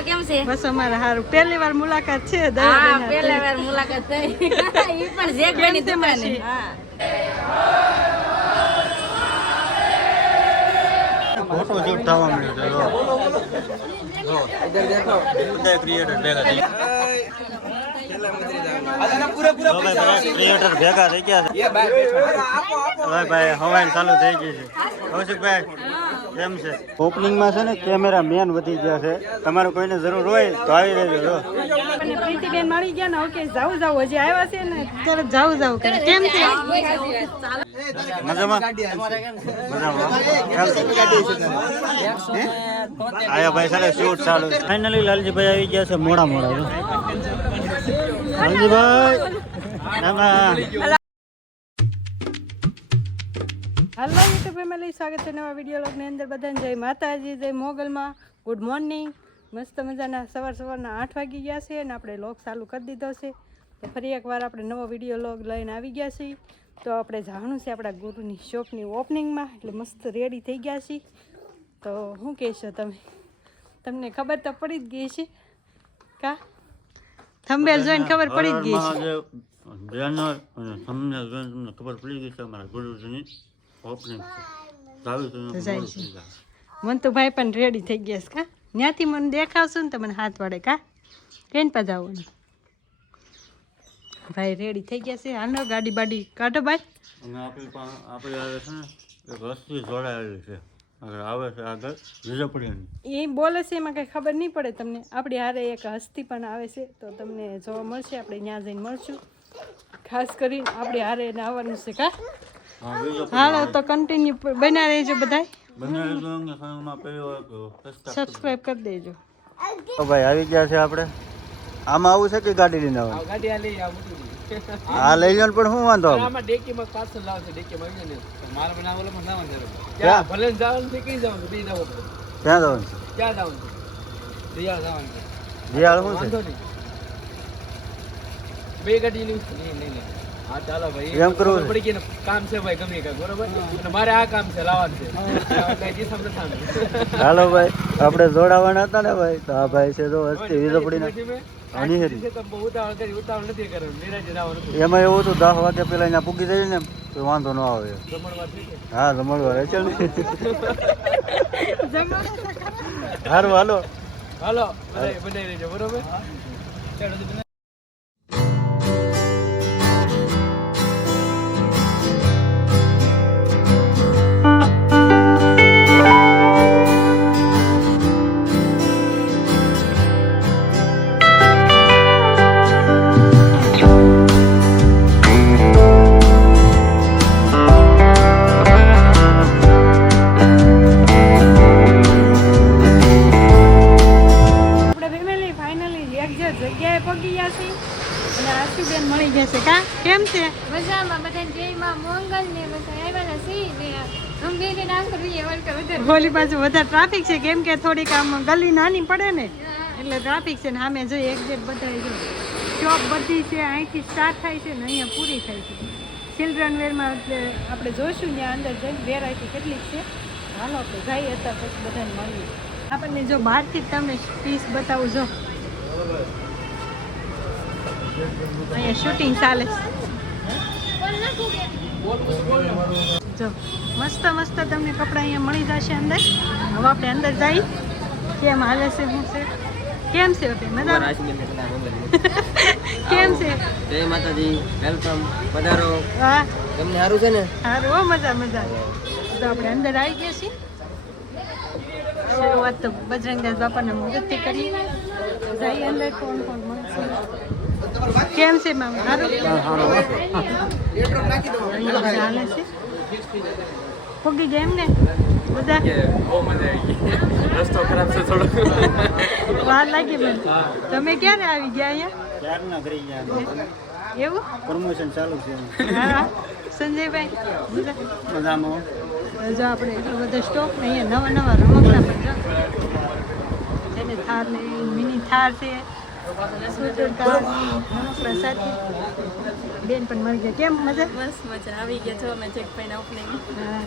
તમારે કેમ છે? બસ અમારે હારું. પહેલી વાર મુલાકાત છે હા દયાબેન વાર મુલાકાત થઈ. ઈ પણ છે દુકાને. હા. ફોટો શૂટ થવા મળ્યો છે જો. જો. બધા ક્રિએટર ભેગા થઈ ક્રિએટર ભેગા ગયા છે. ભાઈ ભાઈ હવાઈ ચાલુ થઈ ગઈ છે. કૌશિકભાઈ કેમ છે. ઓપનિંગમાં છે ને કેમેરા મેન વધી ગયા છે. તમારે કોઈને જરૂર હોય તો આવી રહેજો જો. અને પ્રીતિબેન મળી ગયા ને ઓકે જાવું જાવું હજી આવ્યા છે ને તરત જાવું જાવું કરે. કેમ છે? મજામાં? મજામાં. આયા ભાઈ સારે શૂટ ચાલુ ફાઇનલી લાલજીભાઈ આવી ગયા છે મોડા મોડા. લાલજીભાઈ હાલો યુટ્યુબ ફેમિલી સ્વાગત છે નવા વીડિયો લોગની અંદર બધાને. જય માતાજી, જય મોગલમાં. ગુડ મોર્નિંગ મસ્ત મજાના સવાર સવારના આઠ વાગી ગયા છે અને આપણે લોગ ચાલુ કરી દીધો છે. તો ફરી એકવાર આપણે નવો વીડિયો લોગ લઈને આવી ગયા છીએ. તો આપણે જાણું છે આપણા ગુરુની શોપની ઓપનિંગમાં એટલે મસ્ત રેડી થઈ ગયા છીએ. તો શું કહેશો તમે? તમને ખબર તો પડી જ ગઈ છે. કા? થંબેલ જોઈને ખબર પડી જ ગઈ છે. ખબર પડી ગઈ છે અમારા ગુરુજીની. જાવી તો. મંતુભાઈ પણ રેડી થઈ ગયા છે કા? ત્યાંથી મને દેખાવશો ને તો મને હાથ વડે કા? કેન પા જવાનું ભાઈ રેડી થઈ ગયા છે હાલો ગાડી બાડી કાઢો ભાઈ. આપણી આપણી આવે છે ને એક જોડાયેલી છે. આવે છે આગળ વીજપડીની એ બોલે છે એમાં કંઈ ખબર નહીં પડે તમને. આપણી હારે એક હસ્તી પણ આવે છે તો તમને જોવા મળશે આપણે ત્યાં જઈને મળશું. ખાસ કરીને આપણે હારે આવવાનું છે કા? હાલો તો કન્ટિન્યુ બના રહેજો બધા તો કરી દેજો. તો ભાઈ આવી ગયા છે આપણે. આમાં આવું છે કે ગાડી લઈને આવું ગાડી આ લઈ આવું હા લઈ લો પણ શું વાંધો આમાં? ડેકી ડેકીમાં પાર્સલ લાવશે ડેકી માં ને. મારે બનાવ ઓલો પણ જવાનું છે. ક્યાં? ભલે ને છે કઈ જવાનું બે જવું ક્યાં જવાનું છે? ક્યાં જવાનું છે? રિયાળ જવાનું છે. દિયાળ શું છે? બે ગાડી લઈ નહીં નહીં. હા ચાલો ભાઈ. એમ કરવું પડી ગઈ કામ છે ભાઈ ગમે કાંઈ બરોબર? અને મારે આ કામ છે લાવવાનું છે. કઈ દિવસ અમને થાનું. હાલો ભાઈ આપણે જોડાવાના હતા ને ભાઈ તો આ ભાઈ છે હસ્તી એમાં એવું હતું દસ વાગે પેલા અહીંયા પૂગી જાય ને તો વાંધો ન આવે. જમણવાર. હા તો વાર રહે છે ને સારું હાલો. હાલો બરોબર? બાજુ વધારે ટ્રાફિક છે, કેમ કે થોડીક આમ ગલી નાની પડે ને, એટલે ટ્રાફિક છે ને સામે જોઈએ એક્ઝેક્ટ બધા જો. શોપ બધી છે, અહીંથી સ્ટાર્ટ થાય છે ને અહીંયા પૂરી થાય છે. ચિલ્ડ્રન વેરમાં આપણે જોઈશું ત્યાં અંદર જઈને વેરાયટી કેટલીક છે. હાલો, આપણે જઈએ હતા પછી બધાને મળીએ. આપણને જો બહારથી તમને પીસ બતાવું, જો. અહીંયા શૂટિંગ ચાલે છે. જો મસ્ત મસ્ત તમને કપડાં અહીંયા મળી જશે અંદર. હવે આપણે અંદર જઈ કેમ હાલે છે શું છે? કેમ છે ઓકે મજા કેમ છે? જય માતાજી વેલકમ પધારો વાહ તમને સારું છે ને? સારું હો મજા મજા. તો આપણે અંદર આવી ગયા છીએ. શરૂઆત તો બજરંગદાસ બાપાના મુહૂર્તથી કરી જઈએ અંદર કોણ કોણ? કેમ છે મેમ? સારું ચાલે છે? ફૂગી ગયા એમ ને બધા બહુ મજા આવી ગઈ. રસ્તો ખરાબ છે થોડો. વાર લાગી મને. તમે ક્યારે આવી ગયા અહીંયા? ક્યારના કરી ગયા એવું? પ્રમોશન ચાલુ છે. હા સંજયભાઈ મજામાં જો આપણે એટલો બધો સ્ટોક ને અહીંયા નવા નવા રમકડા પણ જો એને થાર ને મિની થાર છે. બેન પણ મળી ગયા કેમ મજા બસ મજા આવી ગયા છો અમે ચેક ના ઓપનિંગ હા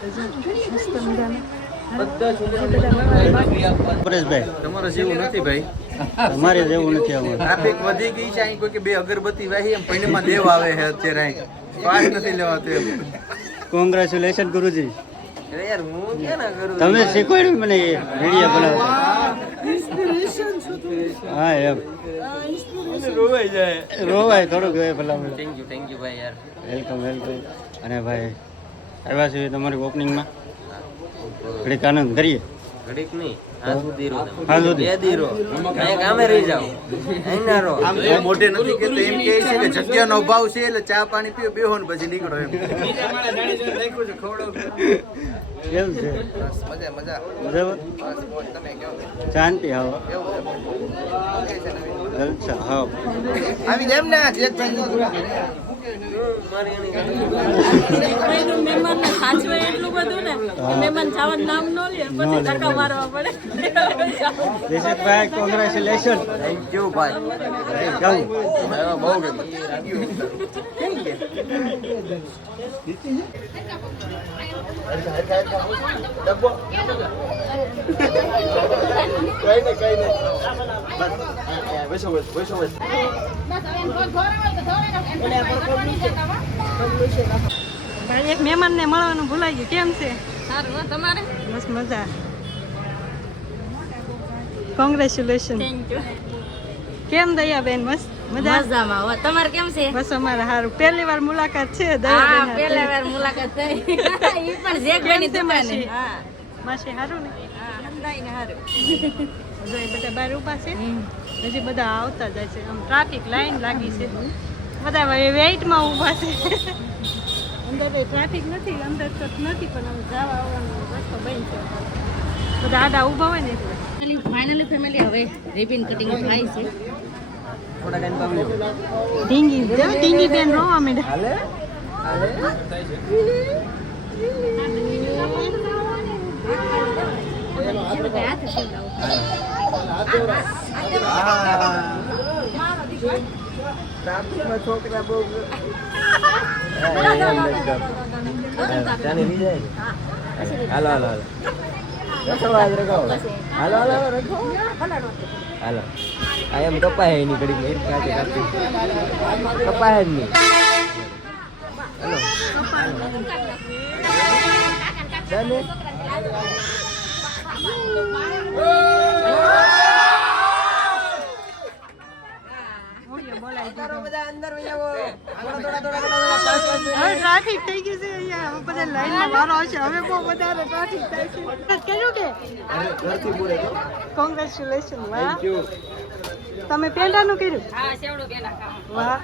તો જો, મસ્ત મજાના બધા મળવાના બાકી. પરેશભાઈ તમારે જેવું નથી ભાઈ. અમારે જેવું નથી આવું ટ્રાફિક વધી ગઈ છે અહીં કોઈ કે બે અગરબત્તી વાહી એમ પૈણીમાં દેવ આવે છે અત્યારે અહીં શ્વાસ નથી લેવાતો એમ. કોંગ્રેચ્યુલેશન ગુરુજી. યાર હું કે ના કરું? તમે શીખવાડ્યું મને વીડિયો બનાવતા. હા એમ. રોવાય જાય રોવાય થોડુંક એ ભલા ભલા. થેન્ક યુ થેન્ક યુ ભાઈ યાર. વેલકમ વેલકમ અને ભાઈ આવ્યા છીએ તમારી ઓપનિંગમાં ઘડીક આનંદ કરીએ. ઘડીક નહીં. મોઢે નથી કે એમ કહે છે કે જગ્યાનો અભાવ છે એટલે ચા પાણી પીઓ બેહો ને પછી નીકળો એમ. કેમ છે? મજા મજા. બરાબર? શાંતિ જલસા હા. આવી જેમ ને મહેમાનને સાચવે ને મહેમાન જવાનું નામ ન લે કોંગ્રેચ્યુલેશન થેન્ક યુ ભાઈ બહુ ગમ્યું એક મહેમાનને મળવાનું ભૂલાઈ ગયું. કેમ છે? સારું તમારે? બસ મજા. કોંગ્રેચ્યુલેશન કેમ દયાબેન મસ્ત? મજામાં? હો તમારે કેમ છે? બસ અમારે સારું પહેલી વાર મુલાકાત છે હા પહેલી વાર મુલાકાત થઈ. ઈ પણ હા. માસી સારું ને? હા સમજાઈને હારું. જો બધા બહાર ઊભા છે? હજી બધા આવતા જાય છે. આમ ટ્રાફિક લાઈન લાગી છે. બધા વેઇટમાં ઊભા છે. અંદર ટ્રાફિક નથી અંદર તો નથી પણ આમ જવા આવવાનો રસ્તો બંધ છે. બધા આડા ઊભા હોય ને એટલે. ફાઇનલી ફેમિલી હવે રિબિન કટિંગ થાય છે. થોડા ટાઈમ પામ્યો ઢીંગી જો ઢીંગી બેન રોવા માંડ્યા હાલે? હાલે? છોકરા બહુ હાલો. હાલો હાલો હાલો હાલો હાલો. આ એમ કપાય એની ઘડી મેં કાચે કાચી કપાય જ નહીં. ચાલે? ટ્રાફિક થઈ ગયું છે અહીંયા. હવે બધા લાઈનમાં વારો આવશે હવે બહુ વધારે ટ્રાફિક થાય છે. કર્યું કે? કોંગ્રેચ્યુલેશન વાહ. તમે પેંડાનું કર્યું? હા સેવડો પેલા વાહ.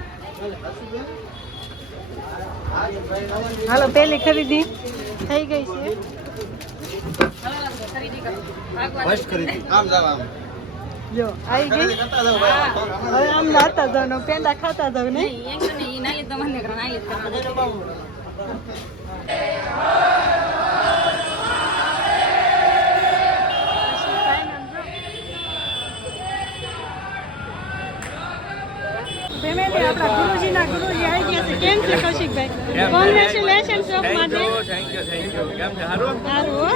હાલો પેલી ખરીદી થઈ ગઈ છે. જો આવી ગઈ. હવે આમ નાતા જાવ ને પેંડા ખાતા જાવ ને? નહીં એમ તો નહીં ઈ નાઈ તો મને કરવા નાઈ જ કરવા ફેમિલી આપણા ગુરુજીના ગુરુજી આવી ગયા છે. કેમ છે કૌશિકભાઈ? કોંગ્રેચ્યુલેશન શોપ માટે. થેન્ક યુ થેન્ક યુ કેમ છે? સારું? સારું હો.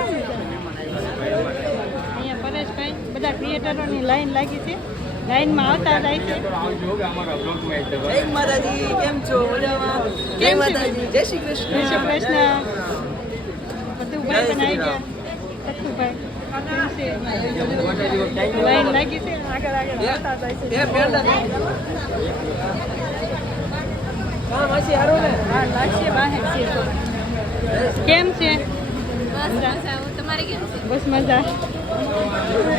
અહીંયા પરેશભાઈ બધા ક્રિએટરોની લાઈન લાગી છે. લાઈનમાં આવતા જાય છે. આવજો કે અમારા બ્લોગમાં આવી જય માતાજી કેમ છો? મજામાં? જય માતાજી જય શ્રી કૃષ્ણ. જય શ્રી કૃષ્ણ. બધું ભાઈ પણ આવી ગયા. છે લાઈન લાગી છે આગળ આગળ જાય છે હા માસી હારું ને લાગશે બહાર છે કેમ છે? બસ મજા. હું તમારે કેમ છે? બસ મજા.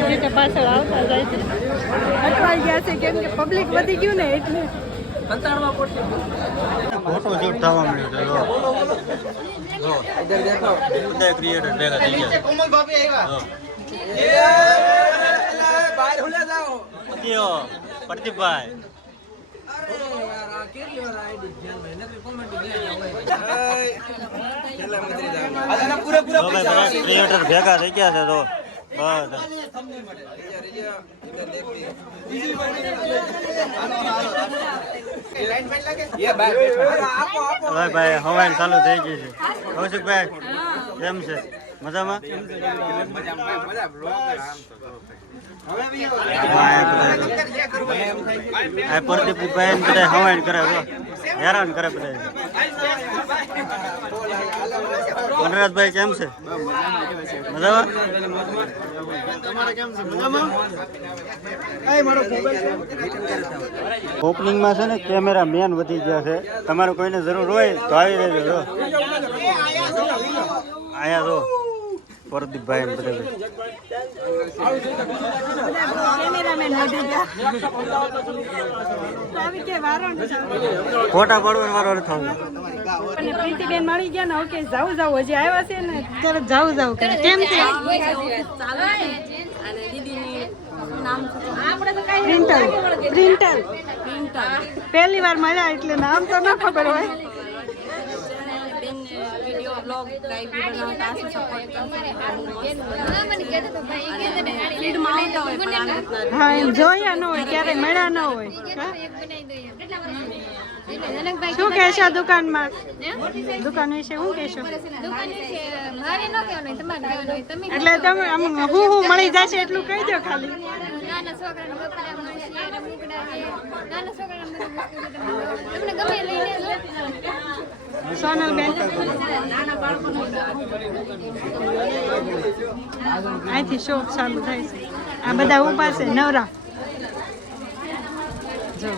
રીતે પાછળ આવતા જાય છે. અટવાઈ ગયા છે કેમ કે પબ્લિક વધી ગયું ને એટલે કંટાળવા પડશે. ફોટો શૂટ થવા મળ્યું છે જો. ઇધર દેખો બધા ક્રિએટર ભેગા થઈ ગયા. કોમલ ભાભી આવ્યા. બહાર હુલે જાઓ. પતિઓ પ્રદીપભાઈ. ભેગા થઈ ગયા છે તો ભાઈ હવાઈ ચાલુ થઈ ગઈ છે. કૌશિકભાઈ, કેમ છે? મજામાં? પ્રદીપભાઈ બધા હવાઈ કરે. હેરાન કરે બધા. વનરાજભાઈ કેમ છે? મજામાં? ઓપનિંગમાં છે? ને કેમેરા મેન વધી ગયા છે. તમારે કોઈને જરૂર હોય તો આવી રહેજો જો. અહીંયા જો. પરદીપભાઈ એમ બધા. ફોટા વધી ગયા. તો આવી કે વારો થવું. પાડવાનો અને પ્રીતિબેન મળી ગયા ને ઓકે જાવું જાવું હજી આવ્યા છે ને ત્યારે જાવ જાવ કરે. કેમ છે? અને દીદીની શું નામ પ્રિન્ટર. પ્રિન્ટર. પ્રિન્ટર. પહેલી વાર મળ્યા એટલે નામ તો ન ખબર હોય. બ્લોગ લાઈવ બનાવતા સપોર્ટ ફીડમાં આવતા હોય પણ રીતના હા જોયા ન હોય ક્યારેય મળ્યા ન હોય હા? એક બનાવી દઈએ એટલે જનકભાઈ શું કહેશો દુકાનમાં? દુકાન વિશે શું કહેશો એટલે તમે આમ હું હું મળી જશે એટલું કહી દો ખાલી. નાના છોકરાને કપડાં મળશે રમકડા છે નાના છોકરાને બધું વસ્તુ છે તમને તમને ગમે એ લઈને લો સોનલબેન? અહીંથી શોપ ચાલુ થાય છે. આ બધા ઊભા છે નવરા. જો.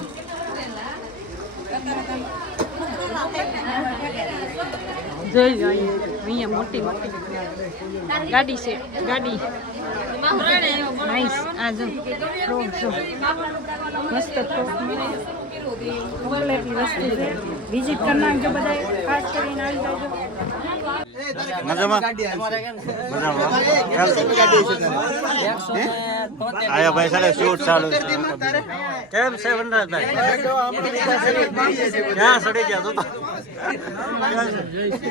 જોઈ લો અહીંયા મોટી મોટી ગાડી છે ગાડી. નાઈસ આ જો ફ્રોક જો. મસ્ત ફ્રોક વસ્તુ છે. વિઝિટ કરી નાખજો બધા ખાસ કરીને આવી જાજો મજામાં? મજામાં. આયા ભાઈ સાલે શૂટ ચાલુ છે. કેમ છે વનરાજભાઈ? ક્યાં સડી ગયા તું? છે? છે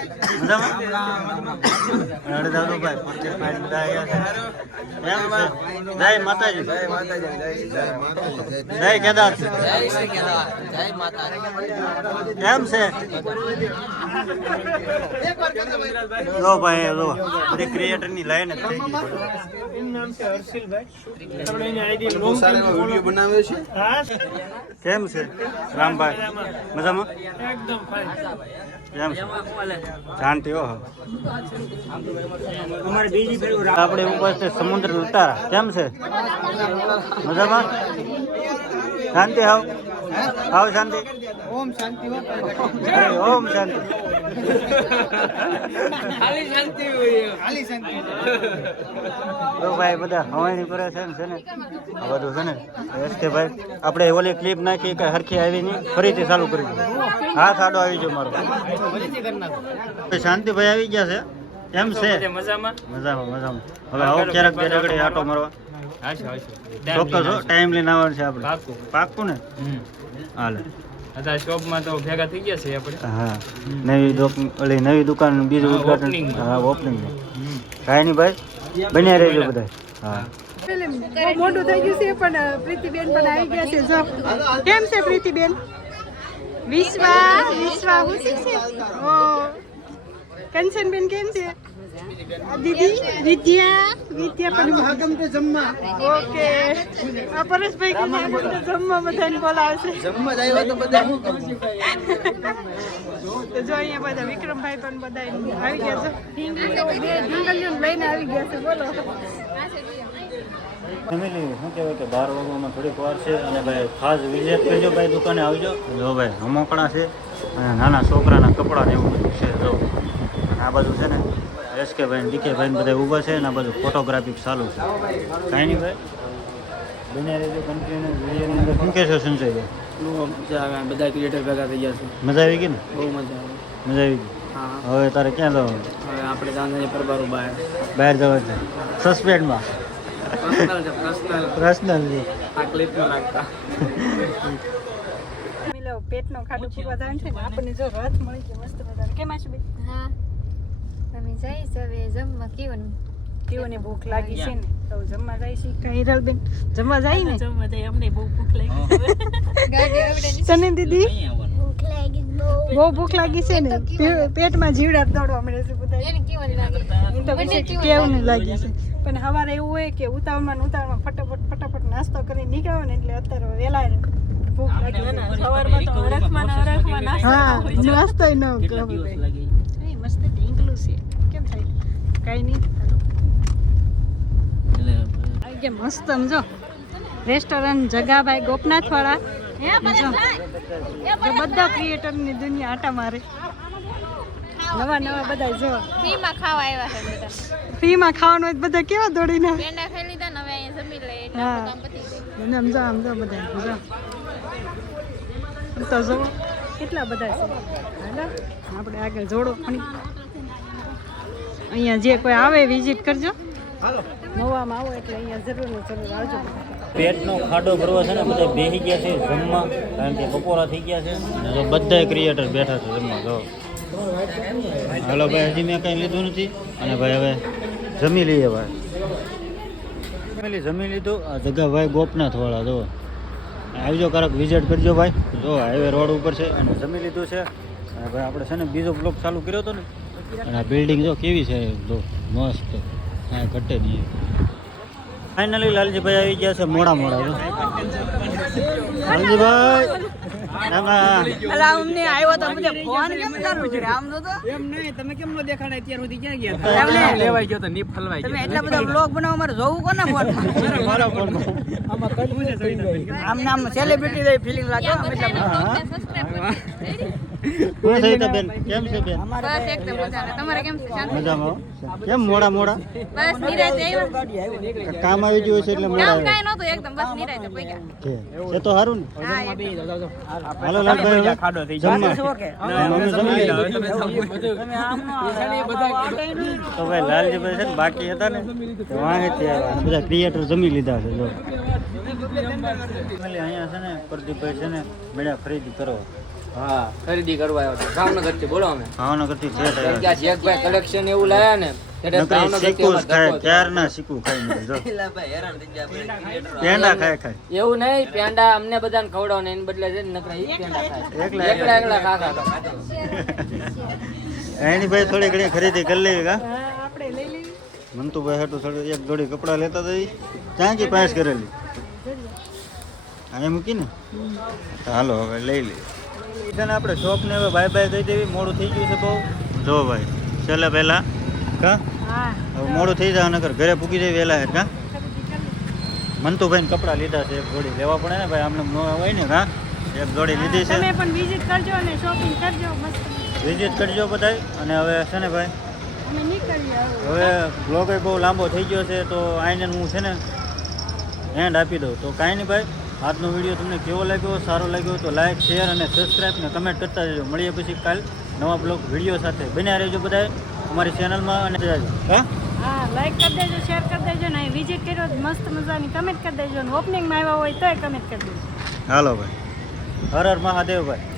કેમ છે જય માતાજી જય કેદાર. કેમ છે? જો ભાઈ જો બધી ક્રિએટરની લાઈન જ થઈ ગઈ. બહુ સારા એવા વીડિયો બનાવે છે? કેમ છે? રામભાઈ મજામાં? કેમ જાણતી હો. અમારે બીજી ફેરું આપણે ઉપર છે સમુદ્ર ઉતારા. કેમ છે? મજામાં? શાંતિ હાવ હાવ શાંતિ. ઓમ શાંતિ ઓમ શાંતિ. તો ભાઈ બધા હવાની કરે છે ને છે ને? આ બધું છે ને? એસ કે ભાઈ આપણે ઓલી ક્લિપ નાખી કે હરખી આવી નહીં ફરીથી ચાલુ કરી હા હાથ આડો આવી ગયો મારો. શાંતિભાઈ આવી ગયા છે? એમ છે? મજામાં? મજામાં હવે આવો ક્યારેક બે રગડે આટો મારવા. ચોક્કસ ટાઈમ લઈને આવવાનું છે આપણે. પાક્કું ને? હાલે. અત્યારે શોપમાં તો ભેગા થઈ ગયા છે આપણે. હા. નવી ઓલી નવી દુકાન બીજું ઉદઘાટન. હા ઓપનિંગ કાંઈ નહીં ભાઈ બન્યા રહેજો બધા હા. મોટું થઈ ગયું છે પણ પ્રીતિબેન પણ આવી ગયા છે જો. કેમ છે પ્રીતિબેન? વિશ્વા વિશ્વા હું છે? ઓ. કંચનબેન કેમ છે દીદી વિદ્યા વિદ્યા પણ ભાગમ તો જમવા ઓકે આ પરેશભાઈ કે ભાગમ તો જમવા બધાને બોલાવશે જમવા જાય તો બધા શું તો જો અહીંયા બધા વિક્રમભાઈ પણ બધા આવી ગયા છે. ઢીંગલીઓ બે ઢીંગલીઓ લઈને આવી ગયા છે બોલો. ફેમિલી શું કહેવાય કે બાર વાગવામાં થોડીક વાર છે અને ભાઈ ખાસ વિઝિટ કરજો ભાઈ દુકાને આવજો. જો ભાઈ હમોકણા છે અને નાના છોકરાના કપડાં ને એવું બધું છે જો. આ બાજુ છે ને એસ કે ભાઈ ડીકે ભાઈ બધા ઊભા છે અને આ બાજુ ફોટોગ્રાફી ચાલુ છે. કાંઈ નહીં ભાઈ. બને રહેજો કન્ટિન્યુ વિડીયોની અંદર શું કહેશો સંજયભાઈ બધા ક્રિએટર ભેગા થઈ ગયા છે. મજા આવી ગઈ ને? બહુ મજા આવી. મજા આવી ગઈ? હવે તારે ક્યાં જવાનું? હવે આપણે જવાનું પર બારું બહાર. બહાર જવાનું છે. સસ્પેન્ડમાં? પર્સનલ છે આ ક્લિપ ન નાખતા મિલો પેટનો ખાડો પૂરવા જાય છે આપણને જો રથ મળી ગયો મસ્ત મજાનો. કેમ આશુબેન હા. અમે જઈશ હવે જમવા કેવું તેઓને ભૂખ લાગી છે ને? તો જમવા જાય છે. કઈ બેન જમવા જાય ને? જમવા જાય અમને બહુ ભૂખ લાગી તને દીદી? બહુ. બહુ ભૂખ લાગી છે ને? પેટમાં જીવડા દોડવા મળે છે બધા. એને કેવું લાગે. તો કેવું નહીં લાગી. છે. પણ સવારે એવું હોય કે ઉતાવળમાં ઉતાવળમાં ફટાફટ ફટાફટ નાસ્તો કરીને નીકળ્યો ને એટલે અત્યારે વેલા ભૂખ લાગી છે. સવારમાં તો હરખમાં ને હરખમાં નાસ્તો. નાસ્તો ન કરો મસ્ત ઢીંગલું છે. કઈ નહીં. ગયા મસ્ત સમજો રેસ્ટોરન્ટ જગાભાઈ ગોપનાથ વાળા જો. બધા ક્રિએટરની દુનિયા આટા મારે. નવા નવા બધા જો. ફ્રીમાં ખાવા આવ્યા છે બધા. ફ્રીમાં ખાવાનું હોય તો બધા કેવા દોડીને? પેંડા ખાઈ લીધા ને હવે અહીંયા જમી લે એટલે કામ પતી ગયું. મને સમજો જો આમ જો બધા. જો. તો જો કેટલા બધા છે. હાલો આપણે આગળ જોડો. અને અહીંયા જે કોઈ આવે વિઝિટ કરજો. નવામાં આવો એટલે અહીંયા જરૂર જરૂર આવજો. પેટનો ખાડો ભરવો છે ને બધા બેસી ગયા છે જમવા કારણ કે બપોરા થઈ ગયા છે. અને જો બધા ક્રિએટર બેઠા છે જમવા જો. હાલો ભાઈ હજી મેં કંઈ લીધું નથી. અને ભાઈ હવે જમી લઈએ ભાઈ. ફેમિલી જમી લીધું. આ જગાભાઈ ગોપનાથ વાળા જો. આવજો કારક વિઝિટ કરજો ભાઈ. જો હાઈવે રોડ ઉપર છે અને જમી લીધું છે. અને ભાઈ આપણે છે ને બીજો બ્લોક ચાલુ કર્યો હતો ને અને આ બિલ્ડિંગ જો કેવી છે મસ્ત. હા ઘટે દીએ ફાઇનલી લાલજીભાઈ આવી ગયા છે મોડા મોડા લાલજીભાઈ! રામા અમને આવ્યો તો ફોન કેમ કરું છે આમ તો એમ નહીં તમે કેમ નો દેખાડા? અત્યાર સુધી ક્યાં ગયા હતા? લેવાઈ ગયો તો ની ફલવાઈ ગયો એટલા બધા બ્લોગ બનાવવા મારે જોવું કોના ફોનમાં? મારા ફોનમાં. આમાં કઈ છે સવિતાબેન? આમ નામ સેલિબ્રિટી ફિલિંગ લાગે હું બેન? કેમ છે બેન? બસ એકદમ મજાના તમારે કેમ છે? મજામાં કેમ મોડા મોડા? બસ નિરાતે આવ્યા કામ આવી ગયું છે એટલે મોડા કામ આવ્યા નહોતું એકદમ બસ નિરાતે પઈ એ તો સારું ને. હા. હાલો લાલભાઈ ખાડો થઈ જમવા. મમ્મી જમી લીધું. તમે તો ભાઈ લાલજીભાઈ છે ને બાકી હતા ને? તો વાંહેથી બધા ક્રિએટર જમી લીધા છે જો. અહીંયા છે ને પ્રદીપભાઈ છે ને મેળા ખરીદી કરો હા ખરીદી કરવા આવ્યો ભાવનગરથી બોલો અમે. ભાવનગરથી જેકભાઈ કલેક્શન એવું લાયા ને. પેંડા ખાય ખાય એવું નહીં પેંડા અમને બધાને ખવડાવો ને એને બદલે છે ને નકરા પેંડા એકલા એકલા એકલા ખા ખા ખા. એની ભાઈ થોડી ઘણી ખરીદી કરી લેવી કા? હા આપણે લઈ લેવી મંતુભાઈ હાટું થોડી એક જોડી કપડા લેતા જઈ ક્યાંથી પાસ કરેલી. અહીંયા મૂકી ને? હાલો હવે લઈ લઈએ. ને આપણે શોપને હવે બાય બાય કહી દેવી મોડું થઈ ગયું છે બહુ. જો ભાઈ ચલે પહેલાં કા? હવે મોડું થઈ જાય નગર ઘરે પૂકી જાય વહેલા હેર કા? મંતુભાઈને કપડાં લીધા છે એક જોડી લેવા પડે ને ભાઈ આમને ન હોય ને કા? એક જોડી લીધી છે. તમે પણ વિઝિટ કરજો અને શોપિંગ કરજો મસ્ત. વિઝિટ કરજો બધાય અને હવે છે ને ભાઈ હવે. બ્લોગ બહુ લાંબો થઈ ગયો છે તો આઈને હું છે ને એન્ડ આપી દઉં. તો કાંઈ નહીં ભાઈ આજનો વીડિયો તમને કેવો લાગ્યો સારો લાગ્યો તો લાઈક શેર અને સબસ્ક્રાઈબ ને કમેન્ટ કરતા રહેજો. મળીએ પછી કાલ નવા બ્લોગ વીડિયો સાથે. બન્યા રહેજો બધાએ અમારી ચેનલમાં અને હા? હા લાઈક કરી દેજો શેર કરી દેજો ને અહીં વિઝિટ કર્યો તો મસ્ત મજાની કમેન્ટ કરી દેજો ને. ઓપનિંગમાં આવ્યા હોય તોય કમેન્ટ કરી દેજો. હાલો ભાઈ. હર હર મહાદેવ ભાઈ.